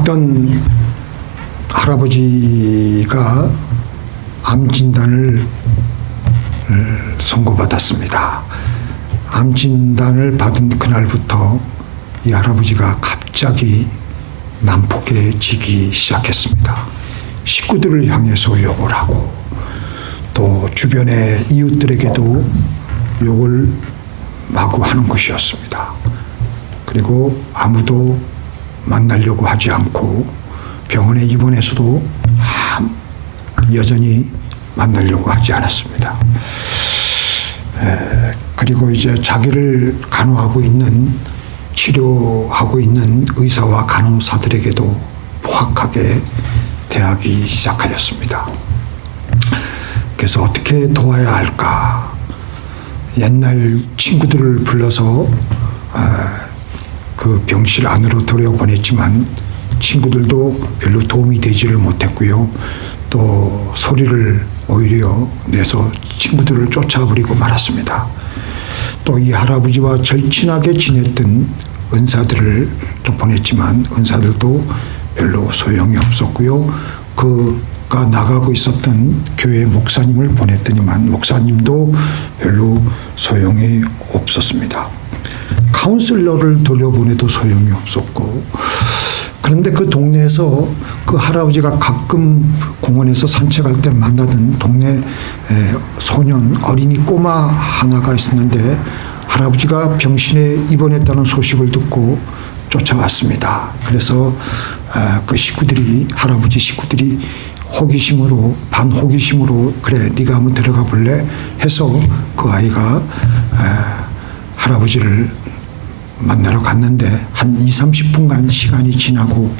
어떤 할아버지가 암 진단을 선고받았습니다. 암 진단을 받은 그날부터 이 할아버지가 갑자기 난폭해지기 시작했습니다. 식구들을 향해서 욕을 하고 또 주변의 이웃들에게도 욕을 마구 하는 것이었습니다. 그리고 아무도 만나려고 하지 않고 병원에 입원해서도 여전히 만나려고 하지 않았습니다. 그리고 이제 자기를 간호하고 있는, 치료하고 있는 의사와 간호사들에게도 포악하게 대하기 시작하였습니다. 그래서 어떻게 도와야 할까? 옛날 친구들을 불러서 그 병실 안으로 들여보냈지만 친구들도 별로 도움이 되지를 못했고요. 또 소리를 오히려 내서 친구들을 쫓아버리고 말았습니다. 또 이 할아버지와 절친하게 지냈던 은사들을 또 보냈지만 은사들도 별로 소용이 없었고요. 그가 나가고 있었던 교회 목사님을 보냈더니만 목사님도 별로 소용이 없었습니다. 카운슬러를 돌려보내도 소용이 없었고, 그런데 그 동네에서 그 할아버지가 가끔 공원에서 산책할 때 만나던 동네 소년, 어린이 꼬마 하나가 있었는데 할아버지가 병실에 입원했다는 소식을 듣고 쫓아왔습니다. 그래서 그 식구들이, 할아버지 식구들이 호기심으로, 반호기심으로 그래 네가 한번 들어가 볼래 해서 그 아이가 할아버지를 만나러 갔는데 한 20-30분간 시간이 지나고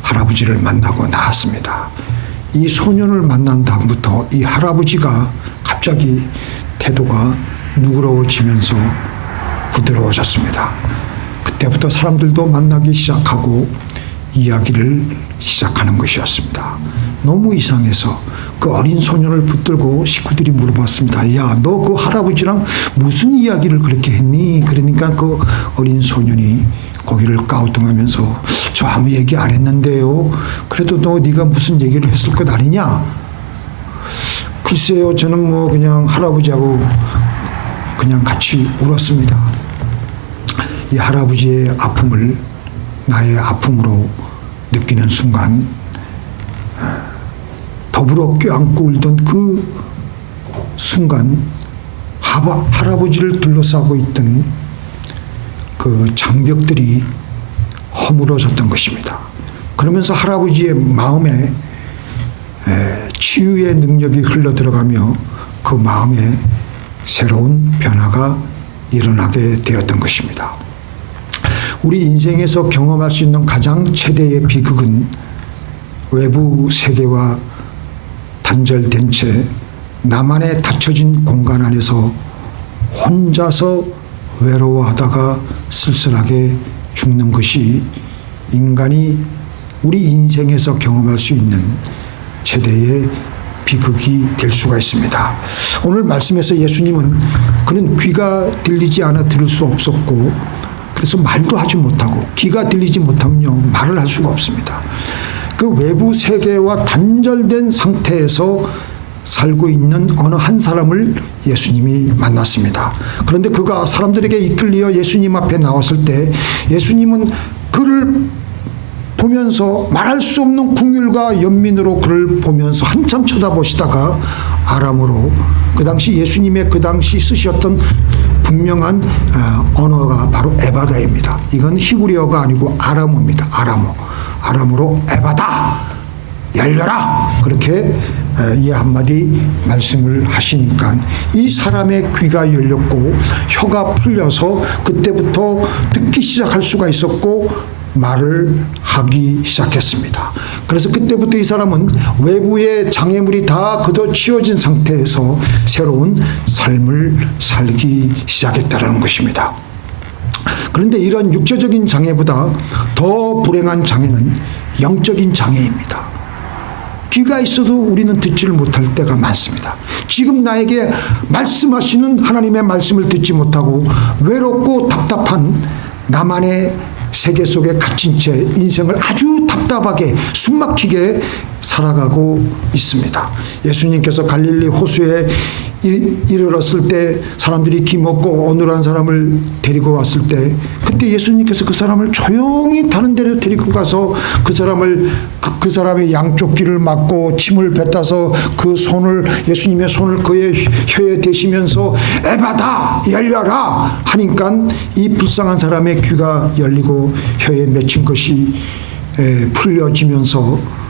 할아버지를 만나고 나왔습니다. 이 소년을 만난 다음부터 이 할아버지가 갑자기 태도가 누그러워지면서 부드러워졌습니다. 그때부터 사람들도 만나기 시작하고 이야기를 시작하는 것이었습니다. 너무 이상해서 그 어린 소년을 붙들고 식구들이 물어봤습니다. 야, 너 그 할아버지랑 무슨 이야기를 그렇게 했니? 그러니까 그 어린 소년이 고개를 까우뚱하면서 저 아무 얘기 안 했는데요. 그래도 네가 무슨 얘기를 했을 것 아니냐? 글쎄요, 저는 뭐 그냥 할아버지하고 그냥 같이 울었습니다. 이 할아버지의 아픔을 나의 아픔으로 느끼는 순간 더불어 껴안고 울던 그 순간 할아버지를 둘러싸고 있던 그 장벽들이 허물어졌던 것입니다. 그러면서 할아버지의 마음에 치유의 능력이 흘러들어가며 그 마음에 새로운 변화가 일어나게 되었던 것입니다. 우리 인생에서 경험할 수 있는 가장 최대의 비극은 외부 세계와 단절된 채 나만의 닫혀진 공간 안에서 혼자서 외로워하다가 쓸쓸하게 죽는 것이 인간이 우리 인생에서 경험할 수 있는 최대의 비극이 될 수가 있습니다. 오늘 말씀에서 예수님은 그는 귀가 들리지 않아 들을 수 없었고 그래서 말도 하지 못하고, 귀가 들리지 못하면요 말을 할 수가 없습니다. 그 외부 세계와 단절된 상태에서 살고 있는 어느 한 사람을 예수님이 만났습니다. 그런데 그가 사람들에게 이끌려 예수님 앞에 나왔을 때 예수님은 그를 보면서 말할 수 없는 궁율과 연민으로 그를 보면서 한참 쳐다보시다가 아람어로, 그 당시 예수님의 그 당시 쓰셨던 분명한 언어가 바로 에바다입니다. 이건 히브리어가 아니고 아람어입니다. 아람어로 에바다, 열려라, 그렇게 이 한마디 말씀을 하시니까 이 사람의 귀가 열렸고 혀가 풀려서 그때부터 듣기 시작할 수가 있었고 말을 하기 시작했습니다. 그래서 그때부터 이 사람은 외부의 장애물이 다 걷어치워진 상태에서 새로운 삶을 살기 시작했다는 것입니다. 그런데 이런 육체적인 장애보다 더 불행한 장애는 영적인 장애입니다. 귀가 있어도 우리는 듣지를 못할 때가 많습니다. 지금 나에게 말씀하시는 하나님의 말씀을 듣지 못하고 외롭고 답답한 나만의 세계 속에 갇힌 채 인생을 아주 답답하게 숨막히게 살아가고 있습니다. 예수님께서 갈릴리 호수에 이르렀을 때 사람들이 기먹고 어눌한 사람을 데리고 왔을 때 그때 예수님께서 그 사람을 조용히 다른 데로 데리고 가서 그 사람을 그 사람의 양쪽 귀를 막고 침을 뱉어서 그 손을 예수님의 손을 그의 혀에 대시면서 에바다 열려라 하니까 이 불쌍한 사람의 귀가 열리고 혀에 맺힌 것이 풀려지면서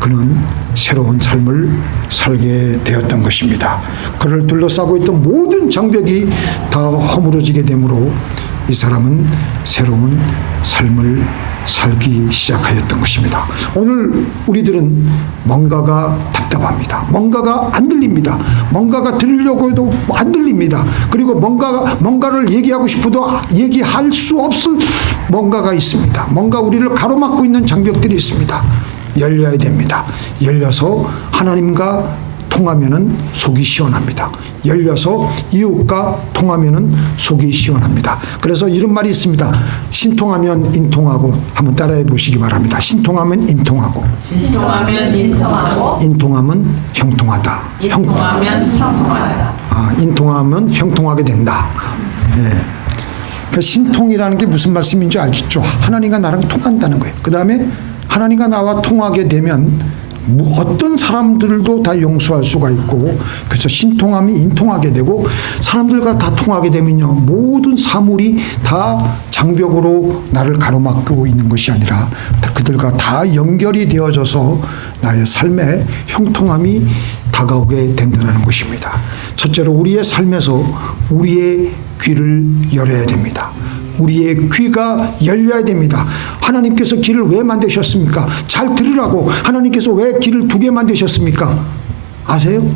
그는 새로운 삶을 살게 되었던 것입니다. 그를 둘러싸고 있던 모든 장벽이 다 허물어지게 되므로 이 사람은 새로운 삶을 살기 시작하였던 것입니다. 오늘 우리들은 뭔가가 답답합니다. 뭔가가 안 들립니다. 뭔가가 들으려고 해도 안 들립니다. 그리고 뭔가를 얘기하고 싶어도 얘기할 수 없을 뭔가가 있습니다. 뭔가 우리를 가로막고 있는 장벽들이 있습니다. 열려야 됩니다. 열려서 하나님과 통하면은 속이 시원합니다. 열려서 이웃과 통하면은 속이 시원합니다. 그래서 이런 말이 있습니다. 신통하면 인통하고 한번 따라해 보시기 바랍니다. 신통하면 인통하고, 인통하면 인통하고, 인통하면 형통하다. 인통하면 형통하다. 인통하면 형통하게 된다. 예. 그 신통이라는 게 무슨 말씀인지 알겠죠? 하나님과 나랑 통한다는 거예요. 그 다음에 하나님과 나와 통하게 되면 어떤 사람들도 다 용서할 수가 있고, 그래서 신통함이 인통하게 되고, 사람들과 다 통하게 되면요 모든 사물이 다 장벽으로 나를 가로막고 있는 것이 아니라 그들과 다 연결이 되어져서 나의 삶에 형통함이 다가오게 된다는 것입니다. 첫째로 우리의 삶에서 우리의 귀를 열어야 됩니다. 우리의 귀가 열려야 됩니다. 하나님께서 귀를 왜 만드셨습니까? 잘 들으라고. 하나님께서 왜 귀를 2개 만드셨습니까? 아세요?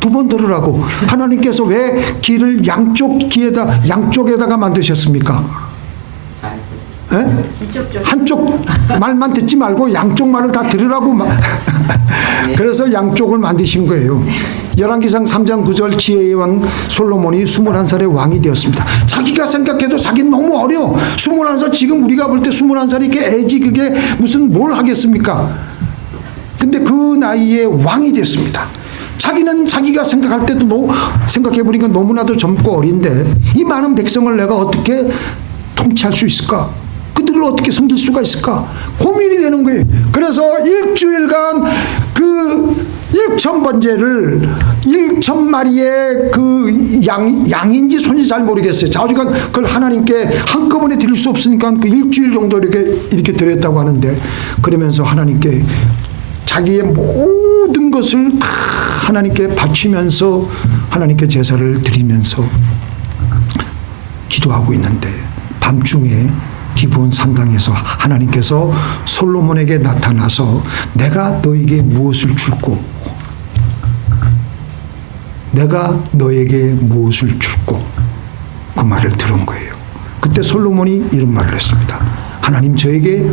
2번 들으라고. 하나님께서 왜 귀를 양쪽에다가 만드셨습니까? 예? 한쪽 말만 듣지 말고 양쪽 말을 다 들으라고. 그래서 양쪽을 만드신 거예요. 열왕기상 3장 9절 지혜의 왕 솔로몬이 21살의 왕이 되었습니다. 자기가 생각해도 자기는 너무 어려. 21살, 지금 우리가 볼 때 21살이 이게 애지 그게 무슨 뭘 하겠습니까? 근데 그 나이에 왕이 됐습니다. 자기는 자기가 생각할 때도 생각해보니까 너무나도 젊고 어린데 이 많은 백성을 내가 어떻게 통치할 수 있을까? 그들을 어떻게 섬길 수가 있을까? 고민이 되는 거예요. 그래서 일주일간 그 1,000번제를 1,000마리의 그 양인지 손인지 잘 모르겠어요. 자주간 그걸 하나님께 한꺼번에 드릴 수 없으니까 그 일주일 정도 이렇게 드렸다고 하는데, 그러면서 하나님께 자기의 모든 것을 하나님께 바치면서 하나님께 제사를 드리면서 기도하고 있는데, 밤중에 기브온 산당에서 하나님께서 솔로몬에게 나타나서 내가 너에게 무엇을 줄고 내가 너에게 무엇을 줄고 그 말을 들은 거예요. 그때 솔로몬이 이런 말을 했습니다. 하나님, 저에게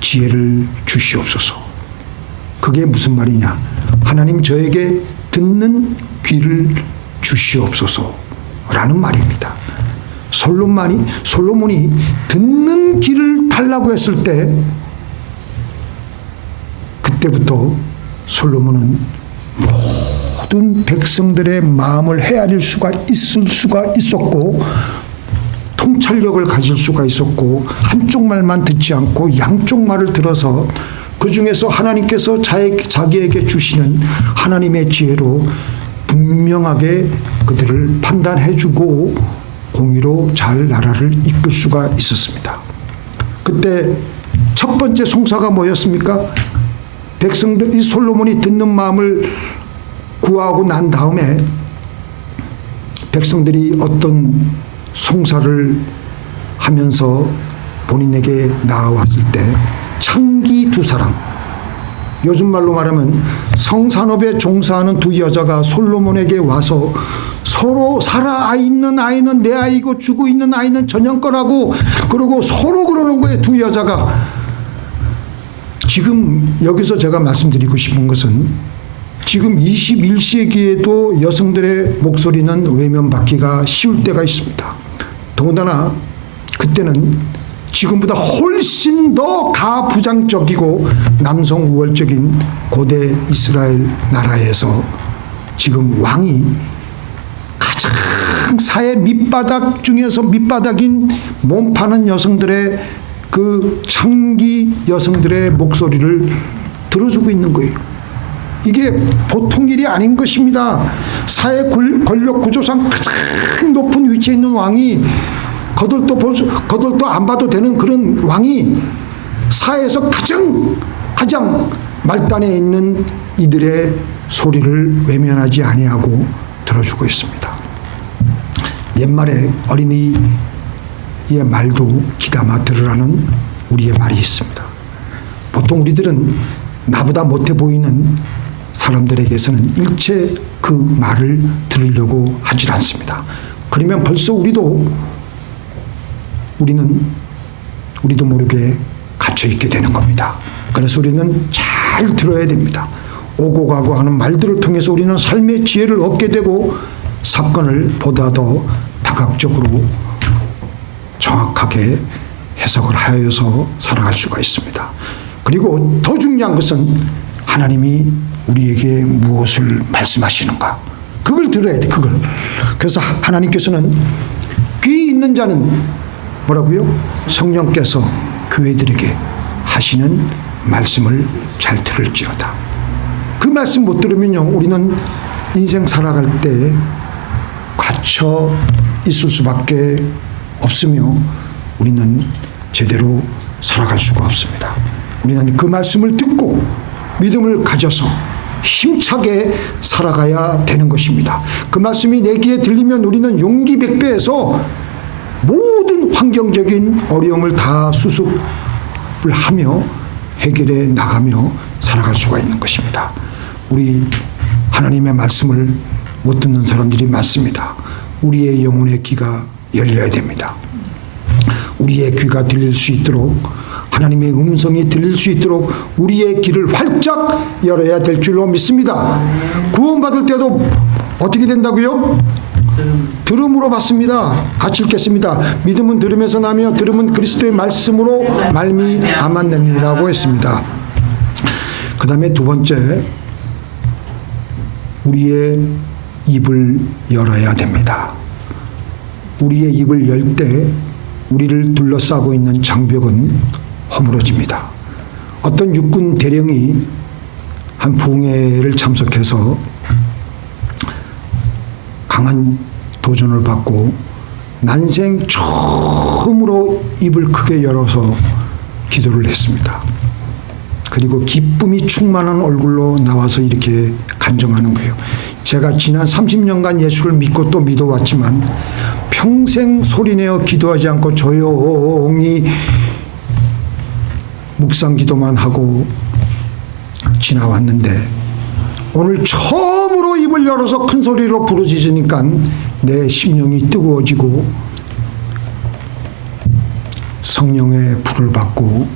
지혜를 주시옵소서. 그게 무슨 말이냐? 하나님, 저에게 듣는 귀를 주시옵소서 라는 말입니다. 솔로몬이 듣는 귀를 달라고 했을 때, 그때부터 솔로몬은 모든 백성들의 마음을 헤아릴 수가 있었고, 통찰력을 가질 수가 있었고, 한쪽 말만 듣지 않고 양쪽 말을 들어서 그 중에서 하나님께서 자기에게 주시는 하나님의 지혜로 분명하게 그들을 판단해주고 공의로 잘 나라를 이끌 수가 있었습니다. 그때 첫 번째 송사가 뭐였습니까? 백성들, 이 솔로몬이 듣는 마음을 구하고 난 다음에 백성들이 어떤 송사를 하면서 본인에게 나와왔을 때 창기 2사람, 요즘 말로 말하면 성산업에 종사하는 2 여자가 솔로몬에게 와서 서로 살아 있는 아이는 내 아이고 죽어 있는 아이는 저녁 거라고 그러고 서로 그러는 거예요. 2 여자가. 지금 여기서 제가 말씀드리고 싶은 것은 지금 21세기에도 여성들의 목소리는 외면받기가 쉬울 때가 있습니다. 더군다나 그때는 지금보다 훨씬 더 가부장적이고 남성 우월적인 고대 이스라엘 나라에서 지금 왕이 가장 사회 밑바닥 중에서 밑바닥인 몸 파는 여성들의 그 창기 여성들의 목소리를 들어주고 있는 거예요. 이게 보통 일이 아닌 것입니다. 사회 권력 구조상 가장 높은 위치에 있는 왕이 거들떠 안 봐도 되는 그런 왕이 사회에서 가장 말단에 있는 이들의 소리를 외면하지 아니하고 들어주고 있습니다. 옛말에 어린이의 말도 귀담아 들으라는 우리의 말이 있습니다. 보통 우리들은 나보다 못해 보이는 사람들에게서는 일체 그 말을 들으려고 하질 않습니다. 그러면 벌써 우리도 모르게 갇혀 있게 되는 겁니다. 그래서 우리는 잘 들어야 됩니다. 오고 가고 하는 말들을 통해서 우리는 삶의 지혜를 얻게 되고 사건을 보다 더 다각적으로 정확하게 해석을 하여서 살아갈 수가 있습니다. 그리고 더 중요한 것은 하나님이 우리에게 무엇을 말씀하시는가, 그걸 들어야 돼. 그걸. 그래서 하나님께서는 귀 있는 자는 뭐라고요? 성령께서 교회들에게 하시는 말씀을 잘 들을지어다. 그 말씀 못 들으면요, 우리는 인생 살아갈 때 갇혀 있을 수밖에 없으며 우리는 제대로 살아갈 수가 없습니다. 우리는 그 말씀을 듣고 믿음을 가져서 힘차게 살아가야 되는 것입니다. 그 말씀이 내 귀에 들리면 우리는 용기 백배해서 모든 환경적인 어려움을 다 수습을 하며 해결해 나가며 살아갈 수가 있는 것입니다. 우리 하나님의 말씀을 못 듣는 사람들이 많습니다. 우리의 영혼의 귀가 열려야 됩니다. 우리의 귀가 들릴 수 있도록, 하나님의 음성이 들릴 수 있도록 우리의 귀를 활짝 열어야 될 줄로 믿습니다. 구원받을 때도 어떻게 된다고요? 들음으로 받습니다. 같이 읽겠습니다. 믿음은 들음에서 나며 들음은 그리스도의 말씀으로 말미암았느니라고 했습니다. 그 다음에 두 번째, 우리의 입을 열어야 됩니다. 우리의 입을 열 때 우리를 둘러싸고 있는 장벽은 허물어집니다. 어떤 육군 대령이 한 부흥회를 참석해서 강한 도전을 받고 난생 처음으로 입을 크게 열어서 기도를 했습니다. 그리고 기쁨이 충만한 얼굴로 나와서 이렇게 간증하는 거예요. 제가 지난 30년간 예수를 믿고 또 믿어왔지만 평생 소리내어 기도하지 않고 조용히 묵상 기도만 하고 지나왔는데 오늘 처음으로 입을 열어서 큰 소리로 부르짖으니까 내 심령이 뜨거워지고 성령의 불을 받고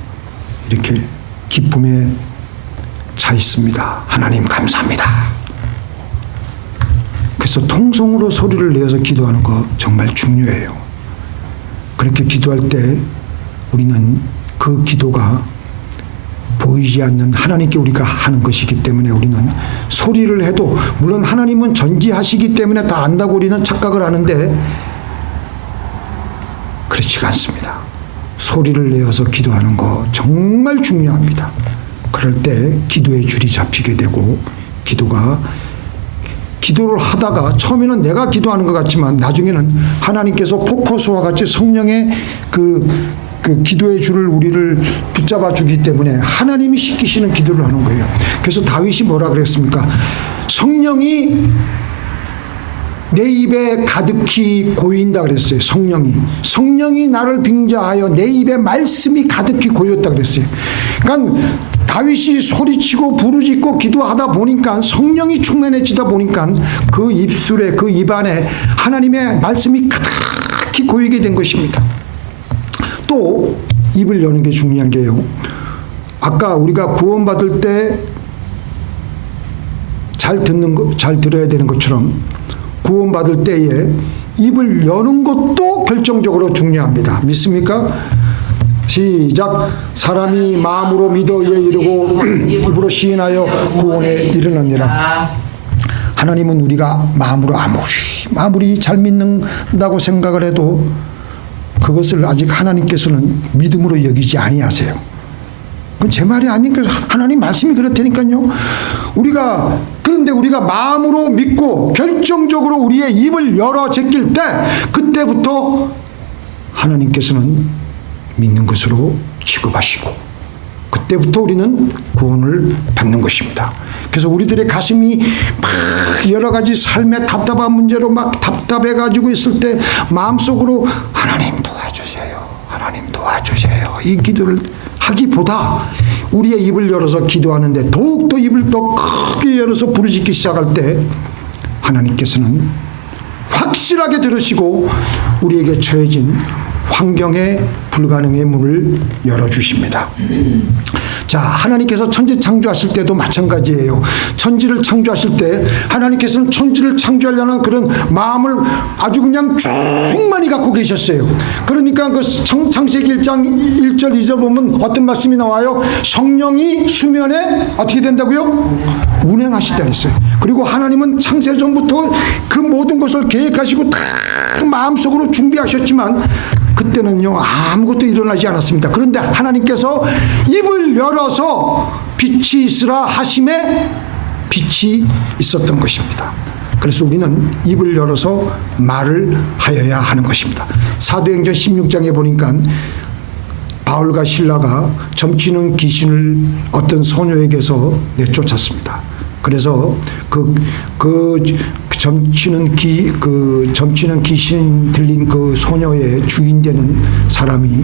이렇게 기쁨에 차 있습니다. 하나님 감사합니다. 그래서 통성으로 소리를 내어서 기도하는 거 정말 중요해요. 그렇게 기도할 때 우리는 그 기도가 보이지 않는 하나님께 우리가 하는 것이기 때문에 우리는 소리를 해도, 물론 하나님은 전지하시기 때문에 다 안다고 우리는 착각을 하는데 그렇지가 않습니다. 소리를 내어서 기도하는 거 정말 중요합니다. 그럴 때 기도의 줄이 잡히게 되고 기도를 하다가 처음에는 내가 기도하는 것 같지만 나중에는 하나님께서 폭포수와 같이 성령의 그 기도의 줄을 우리를 붙잡아 주기 때문에 하나님이 시키시는 기도를 하는 거예요. 그래서 다윗이 뭐라 그랬습니까? 성령이 내 입에 가득히 고인다 그랬어요. 성령이 나를 빙자하여 내 입에 말씀이 가득히 고였다 그랬어요. 그러니까 다윗이 소리치고 부르짖고 기도하다 보니까 성령이 충만해지다 보니까 그 입술에, 그 입안에 하나님의 말씀이 가득히 고이게 된 것입니다. 또 입을 여는 게 중요한 게요. 아까 우리가 구원받을 때 잘 들어야 되는 것처럼 구원받을 때에 입을 여는 것도 결정적으로 중요합니다. 믿습니까? 시작. 사람이 마음으로 믿어 이에 이르고 입으로 시인하여 구원에 이르느니라. 하나님은 우리가 마음으로 아무리 잘 믿는다고 생각을 해도 그것을 아직 하나님께서는 믿음으로 여기지 아니하세요. 그건 제 말이 아니니까 하나님 말씀이 그렇다니까요. 그런데 우리가 마음으로 믿고 결정적으로 우리의 입을 열어 제낄 때 그때부터 하나님께서는 믿는 것으로 취급하시고 그때부터 우리는 구원을 받는 것입니다. 그래서 우리들의 가슴이 막 여러 가지 삶의 답답한 문제로 막 답답해가지고 있을 때 마음속으로 하나님 도와주세요. 하나님 도와주세요. 이 기도를 하기보다 우리의 입을 열어서 기도하는데 더욱더 입을 더 크게 열어서 부르짖기 시작할 때 하나님께서는 확실하게 들으시고 우리에게 처해진 환경의 불가능의 문을 열어주십니다. 자, 하나님께서 천지 창조하실 때도 마찬가지예요. 천지를 창조하실 때 하나님께서는 천지를 창조하려는 그런 마음을 아주 그냥 충만히 갖고 계셨어요. 그러니까 그 창세기 1장 1절 2절 보면 어떤 말씀이 나와요? 성령이 수면에 어떻게 된다고요? 운행하시다 그랬어요. 그리고 하나님은 창세 전부터 그 모든 것을 계획하시고 다 마음속으로 준비하셨지만 그때는요 아무것도 일어나지 않았습니다. 그런데 하나님께서 입을 열어서 빛이 있으라 하심에 빛이 있었던 것입니다. 그래서 우리는 입을 열어서 말을 하여야 하는 것입니다. 사도행전 16장에 보니까 바울과 실라가 점치는 귀신을 어떤 소녀에게서 내쫓았습니다. 그래서 점치는 귀신 들린 그 소녀의 주인 되는 사람이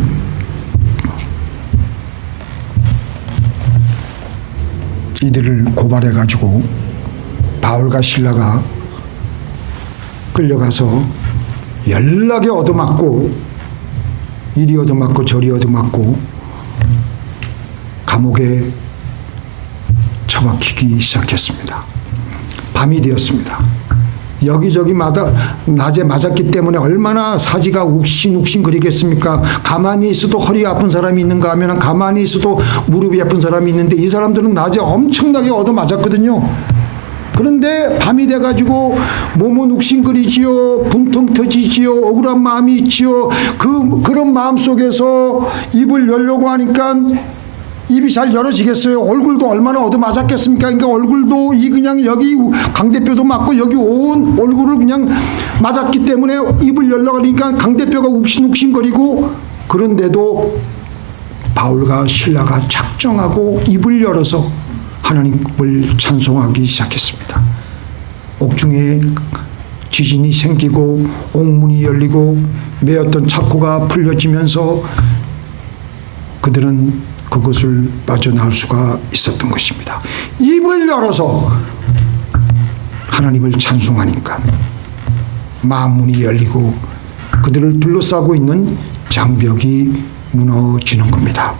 이들을 고발해 가지고 바울과 실라가 끌려가서 연락에 얻어맞고 이리 얻어맞고 저리 얻어맞고 감옥에 처박히기 시작했습니다. 밤이 되었습니다. 여기저기마다 낮에 맞았기 때문에 얼마나 사지가 욱신욱신 거리겠습니까? 가만히 있어도 허리 아픈 사람이 있는가 하면 가만히 있어도 무릎이 아픈 사람이 있는데 이 사람들은 낮에 엄청나게 얻어맞았거든요. 그런데 밤이 돼가지고 몸은 욱신거리지요, 붕통 터지지요, 억울한 마음이 있지요. 그런 마음 속에서 입을 열려고 하니까 입이 잘 열어지겠어요? 얼굴도 얼마나 얻어맞았겠습니까? 그러니까 얼굴도 그냥 여기 강대뼈도 맞고 여기 온 얼굴을 그냥 맞았기 때문에 입을 열려가니까 강대뼈가 욱신욱신거리고 그런데도 바울과 실라가 작정하고 입을 열어서 하나님을 찬송하기 시작했습니다. 옥중에 지진이 생기고 옥문이 열리고 매었던 창고가 풀려지면서 그들은 그것을 빠져나올 수가 있었던 것입니다. 입을 열어서 하나님을 찬송하니까 마음문이 열리고 그들을 둘러싸고 있는 장벽이 무너지는 겁니다.